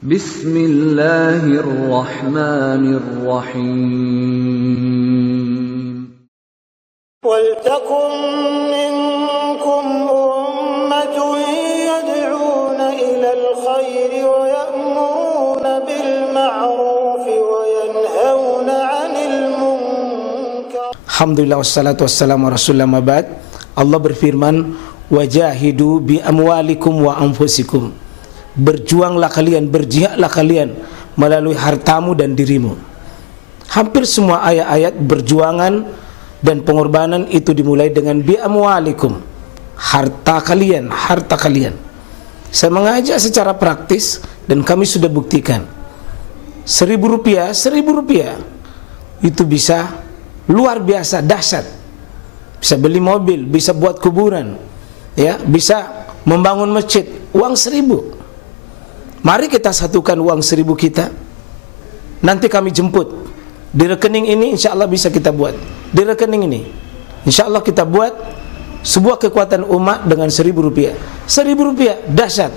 Bismillahirrahmanirrahim. وَلْتَكُنْ مِنْكُمْ أُمَّةٌ يَدْعُونَ إِلَى الْخَيْرِ وَيَأْمُرُونَ بِالْمَعْرُوفِ وَيَنْهَوْنَ عَنِ الْمُنْكَرِ. Alhamdulillah wassalatu wassalamu ala rasulillah mabad. Allah berfirman, wajahidu bi amwalikum wa anfusikum. Berjuanglah kalian, berjihadlah kalian melalui hartamu dan dirimu. Hampir semua ayat-ayat berjuangan dan pengorbanan itu dimulai dengan bi amwalikum, harta kalian, harta kalian. Saya mengajak secara praktis dan kami sudah buktikan. Rp1.000 itu bisa luar biasa dahsyat. Bisa beli mobil, bisa buat kuburan, ya, bisa membangun masjid. Uang 1.000. Mari kita satukan uang 1.000 kita. Nanti kami jemput. Di rekening ini insya Allah bisa kita buat. Di rekening ini insya Allah kita buat sebuah kekuatan umat dengan Rp1.000. Rp1.000 dahsyat.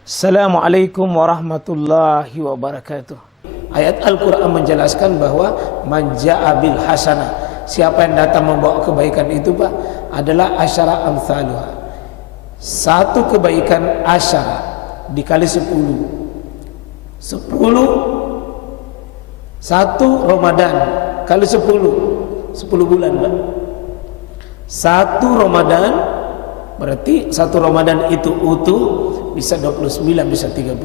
Assalamualaikum warahmatullahi wabarakatuh. Ayat Al-Quran menjelaskan bahwa man ja'a bil hasanah, siapa yang datang membawa kebaikan itu Pak adalah asyara amthaluha. Satu kebaikan asyara dikali 10. Satu Ramadan kali 10 bulan Pak. Satu Ramadan berarti satu Ramadan itu utuh bisa 29, bisa 30.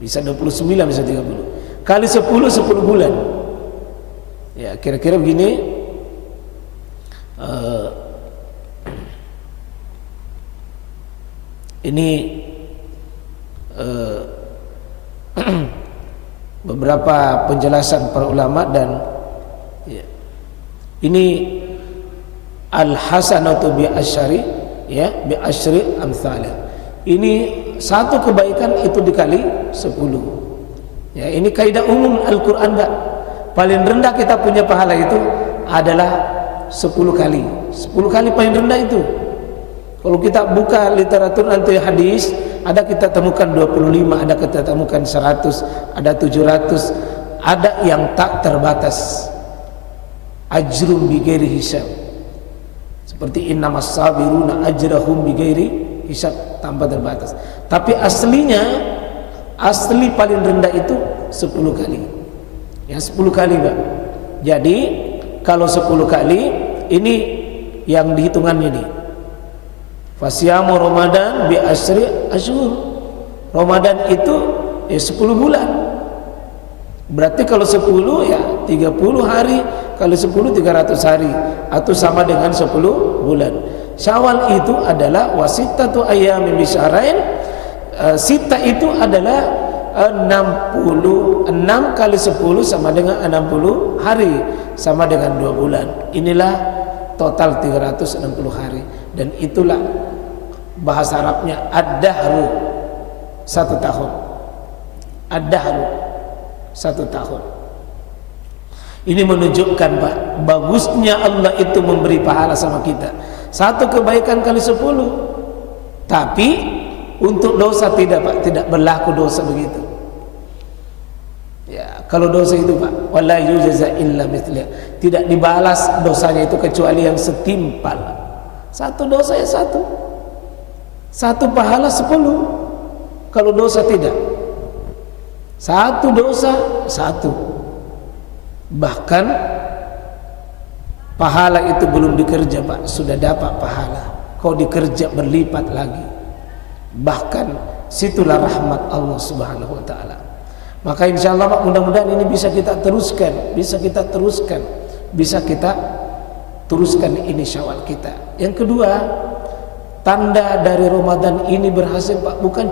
Bisa 29, bisa 30. Kali 10 bulan. Ya, kira-kira begini. Ini beberapa penjelasan para ulama dan ya, ini al-hasanatu bi asyri, ya, bi asyri amsalih. Ini satu kebaikan itu dikali 10. Ya, ini kaidah umum Al-Qur'an, Pak. Paling rendah kita punya pahala itu adalah 10 kali. 10 kali paling rendah itu. Kalau kita buka literatur nanti hadis, ada kita temukan 25, ada kita temukan 100, ada 700, ada yang tak terbatas. Ajrum bi ghairi hisab. Seperti innamas sabiruna ajrahum bi ghairi hisab, tanpa terbatas. Tapi aslinya, asli paling rendah itu 10 kali. Ya, 10 kali, Pak. Jadi kalau 10 kali ini yang dihitungannya nih. Fasyamu Ramadan bi asyri asyhur. Ramadan itu ya 10 bulan. Berarti kalau 10 ya 30 hari, kali 10 300 hari atau sama dengan 10 bulan. Syawal itu adalah wasittatu ayyamin bisyarain. Sita itu adalah 6 kali 10 sama dengan 60 hari, sama dengan 2 bulan. Inilah total 360 hari. Dan itulah bahasa Arabnya ad-dahru, 1 tahun. Ad-dahru, 1 tahun. Ini menunjukkan Pak, bagusnya Allah itu memberi pahala sama kita. Satu kebaikan kali 10. Tapi untuk dosa tidak Pak, tidak berlaku dosa begitu. Ya, kalau dosa itu Pak, wala yujza illa mithliha, tidak dibalas dosanya itu kecuali yang setimpal. Satu dosa ya satu pahala 10. Kalau dosa tidak, satu dosa 1. Bahkan pahala itu belum dikerja Pak, sudah dapat pahala. Kau dikerja berlipat lagi. Bahkan situlah rahmat Allah Subhanahu wa taala. Maka insya Allah Pak, mudah-mudahan ini bisa kita teruskan, bisa kita teruskan ini Syawal kita. Yang kedua, tanda dari Ramadan ini berhasil Pak, bukan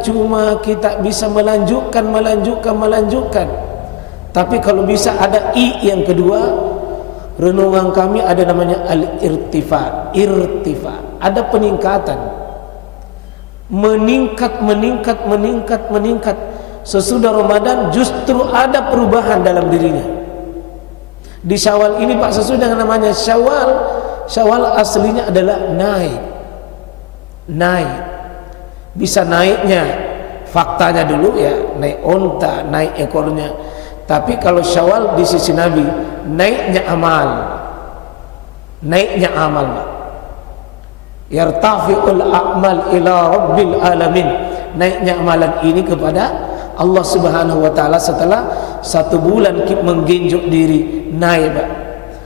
cuma kita bisa melanjutkan, tapi kalau bisa ada yang kedua, renungan kami ada namanya al-irtifa, ada peningkatan. Meningkat. Sesudah Ramadan justru ada perubahan dalam dirinya. Di Syawal ini Pak, sesuai dengan namanya Syawal aslinya adalah naik. bisa naiknya faktanya dulu ya, naik onta, naik ekornya. Tapi kalau Syawal di sisi Nabi naiknya amal, naiknya amal. Yartafi'ul a'mal ila rabbil alamin, naiknya amalan ini kepada Allah Subhanahu wa taala setelah 1 bulan menggenjot diri naik, Pak.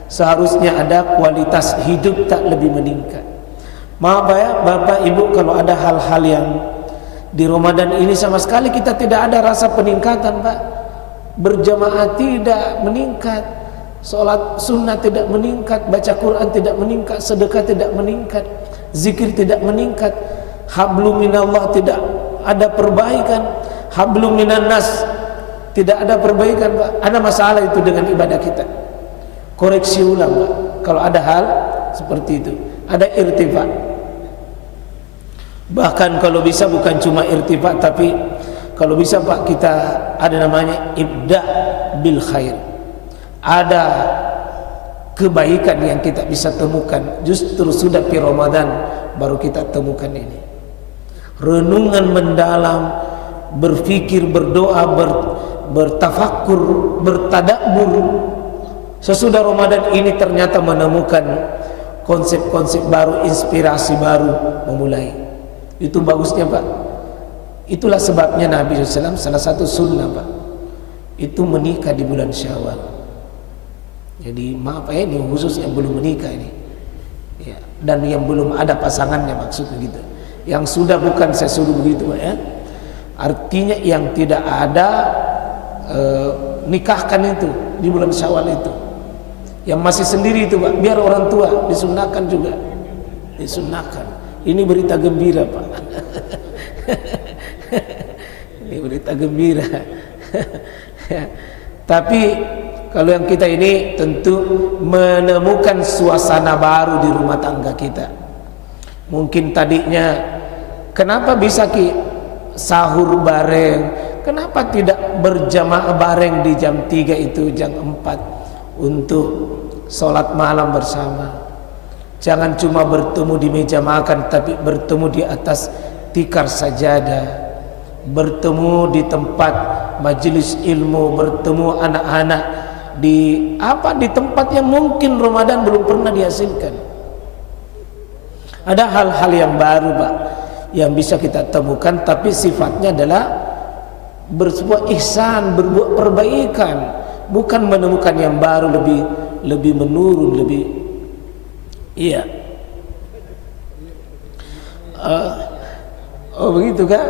Seharusnya ada kualitas hidup tak lebih meningkat. Maaf ya Bapak Ibu, kalau ada hal-hal yang di Ramadan ini sama sekali kita tidak ada rasa peningkatan, Pak. Berjamaah tidak meningkat, sholat sunnah tidak meningkat, baca Quran tidak meningkat, sedekah tidak meningkat, zikir tidak meningkat, hablum minallah tidak ada perbaikan, hablum minan nas tidak ada perbaikan, Pak. Ada masalah itu dengan ibadah kita. Koreksi ulang, Pak. Kalau ada hal seperti itu, ada irtifa. Bahkan kalau bisa bukan cuma irtifa, tapi kalau bisa, Pak, kita ada namanya ibda bil khair. Ada kebaikan yang kita bisa temukan justru sudah di Ramadan baru kita temukan ini. Renungan mendalam, berfikir, berdoa, bertafakkur, bertadabbur. Sesudah Ramadan ini ternyata menemukan konsep-konsep baru, inspirasi baru memulai. Itu bagusnya, Pak. Itulah sebabnya Nabi SAW salah satu sunnah, Pak, itu menikah di bulan Syawal. Jadi maaf ya, ini khusus yang belum menikah ini ya, dan yang belum ada pasangannya, maksudnya gitu. Yang sudah bukan saya suruh begitu, Pak, ya. Artinya yang tidak ada nikahkan itu di bulan Syawal itu. Yang masih sendiri itu, Pak, biar orang tua disunahkan juga. Disunahkan. Ini berita gembira, Pak. Ini berita gembira. Tapi kalau yang kita ini tentu menemukan suasana baru di rumah tangga kita. Mungkin tadinya kenapa bisa sahur bareng, kenapa tidak berjamaah bareng di jam 3 itu, jam 4 untuk sholat malam bersama. Jangan cuma bertemu di meja makan, tapi bertemu di atas tikar sajadah, bertemu di tempat majelis ilmu, bertemu anak-anak di tempat yang mungkin Ramadan belum pernah dihasilkan. Ada hal-hal yang baru, Pak, yang bisa kita temukan, tapi sifatnya adalah bersebuah ihsan, berbuat perbaikan, bukan menemukan yang baru lebih menurun, lebih iya. Oh begitu kan?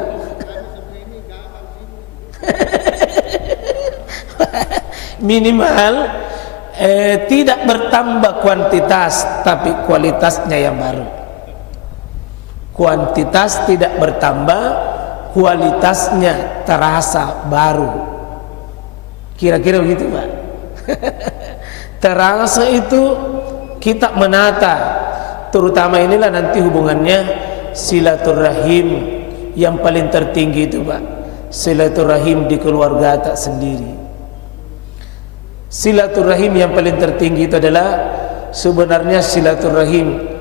Minimal tidak bertambah kuantitas, tapi kualitasnya yang baru. Kuantitas tidak bertambah, kualitasnya terasa baru. Kira-kira begitu, Pak. Terasa itu kita menata, terutama inilah nanti hubungannya silaturahim yang paling tertinggi itu, Pak. Silaturahim di keluarga tak sendiri. Silaturahim yang paling tertinggi itu adalah sebenarnya silaturahim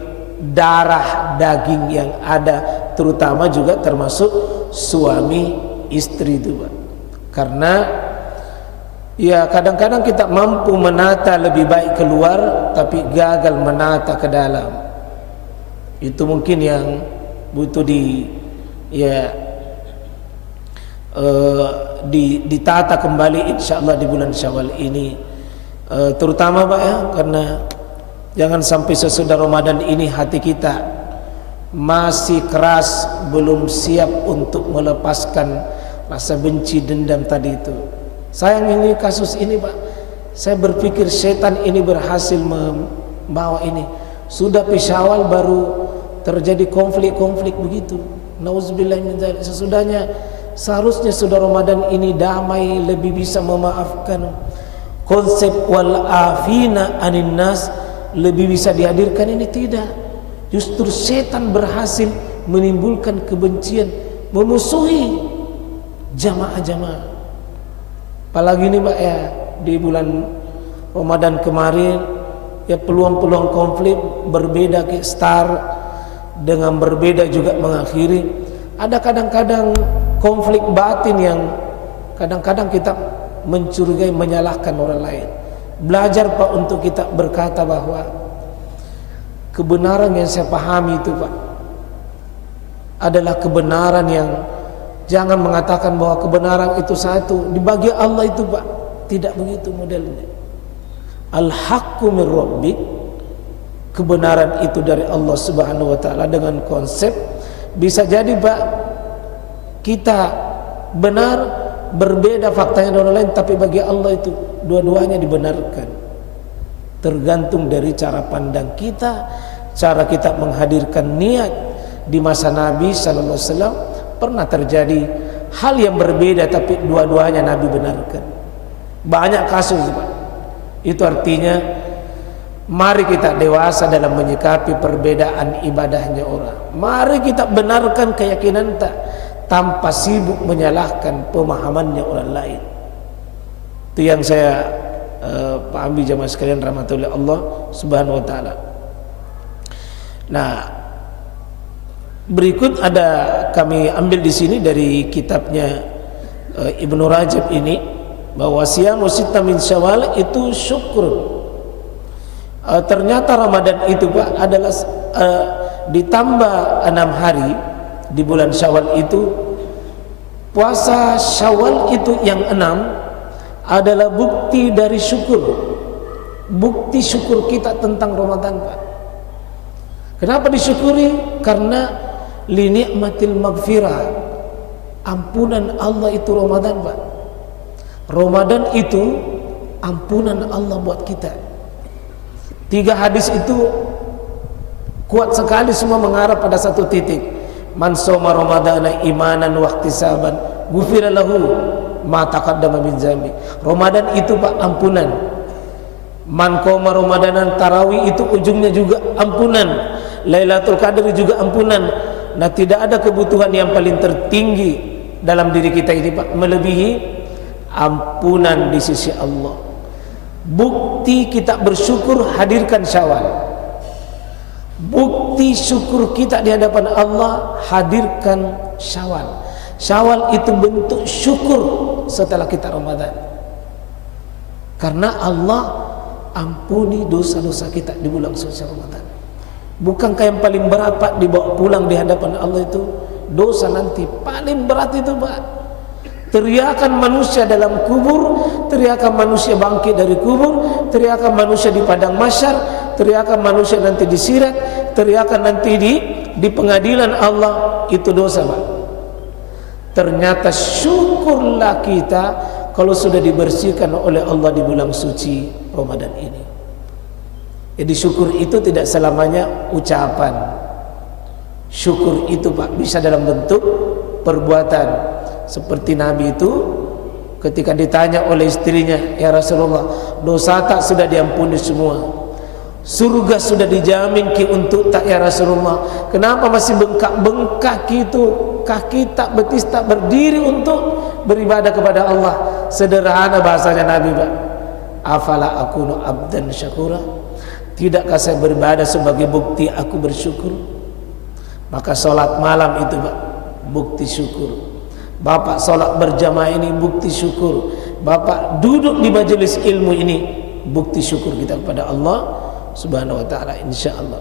darah daging yang ada, terutama juga termasuk suami istri itu, Pak. Karena ya kadang-kadang kita mampu menata lebih baik keluar, tapi gagal menata ke dalam. Itu mungkin yang butuh ditata kembali insyaallah di bulan Syawal ini, terutama, Pak, ya, karena jangan sampai sesudah Ramadan ini hati kita masih keras, belum siap untuk melepaskan rasa benci, dendam tadi itu. Sayang ini kasus ini, Pak, saya berpikir setan ini berhasil membawa ini. Sudah di Syawal baru terjadi konflik-konflik begitu. Nauzubillah min dzalik. Sesudahnya seharusnya sudah Ramadan ini damai, lebih bisa memaafkan. Konsep wal afina anin nas lebih bisa dihadirkan, ini tidak. Justru setan berhasil menimbulkan kebencian, memusuhi jamaah-jamaah. Apalagi ini, Pak, ya, di bulan Ramadan kemarin ya peluang-peluang konflik berbeda, start dengan berbeda juga mengakhiri. ada kadang-kadang konflik batin yang kadang-kadang kita mencurigai, menyalahkan orang lain. Belajar Pak untuk kita berkata bahwa kebenaran yang saya pahami itu Pak adalah kebenaran yang, jangan mengatakan bahwa kebenaran itu satu dibagi Allah itu Pak, tidak begitu modelnya. Al-haqqu min rabbik, kebenaran itu dari Allah Subhanahu wa taala, dengan konsep bisa jadi Pak kita benar, berbeda faktanya dengan orang lain, tapi bagi Allah itu dua-duanya dibenarkan. Tergantung dari cara pandang kita, cara kita menghadirkan niat. Di masa Nabi sallallahu alaihi wasallam pernah terjadi hal yang berbeda tapi dua-duanya Nabi benarkan. Banyak kasus Pak. Itu artinya mari kita dewasa dalam menyikapi perbedaan ibadahnya orang. Mari kita benarkan keyakinan kita tanpa sibuk menyalahkan pemahamannya orang lain. Itu yang saya pahami jamaah sekalian rahmatullahi Allah Subhanahu wa taala. Nah, berikut ada kami ambil di sini dari kitabnya Ibnu Rajab ini, bahwa siyamu sitta min Syawal itu syukur. Ternyata Ramadan itu Pak adalah ditambah 6 hari di bulan Syawal itu. Puasa Syawal itu yang 6 adalah bukti dari syukur, bukti syukur kita tentang Ramadan Pak. Kenapa disyukuri? Karena li ni'matil maghfirah, ampunan Allah itu Ramadan Pak. Ramadan itu ampunan Allah buat kita. 3 hadis itu kuat sekali, semua mengarah pada satu titik. Man shoma ramadhana imanan wa ihtisaban ghufira lahu ma taqaddama min dzambi. Ramadan itu Pak ampunan. Man qoma ramadanan, tarawih itu ujungnya juga ampunan. Lailatul Qadar juga ampunan. Nah, tidak ada kebutuhan yang paling tertinggi dalam diri kita ini Pak melebihi ampunan di sisi Allah. Bukti kita bersyukur, hadirkan Syawal. Bukti syukur kita di hadapan Allah, hadirkan Syawal. Syawal itu bentuk syukur setelah kita Ramadan. Karena Allah ampuni dosa-dosa kita di bulan suci Ramadan. Bukankah yang paling berat Pak dibawa pulang di hadapan Allah itu dosa nanti? Paling berat itu Pak. Teriakan manusia dalam kubur, teriakan manusia bangkit dari kubur, teriakan manusia di padang mahsyar, teriakan manusia nanti di sirat, teriakan nanti di pengadilan Allah, itu dosa Pak. Ternyata syukurlah kita kalau sudah dibersihkan oleh Allah di bulan suci Ramadan ini. Jadi syukur itu tidak selamanya ucapan. Syukur itu Pak bisa dalam bentuk perbuatan. Seperti Nabi itu ketika ditanya oleh istrinya, ya Rasulullah, dosa tak sudah diampuni semua, surga sudah dijamin ki untuk tak ya Rasulullah, kenapa masih bengkak-bengkak itu, kaki tak, betis tak berdiri untuk beribadah kepada Allah? Sederhana bahasanya Nabi Pak, afala akunu abdan syakura, tidakkah saya beribadah sebagai bukti aku bersyukur? Maka sholat malam itu Pak bukti syukur. Bapak sholat berjamaah ini bukti syukur. Bapak duduk di majelis ilmu ini bukti syukur kita kepada Allah Subhanahu wa ta'ala, insyaallah.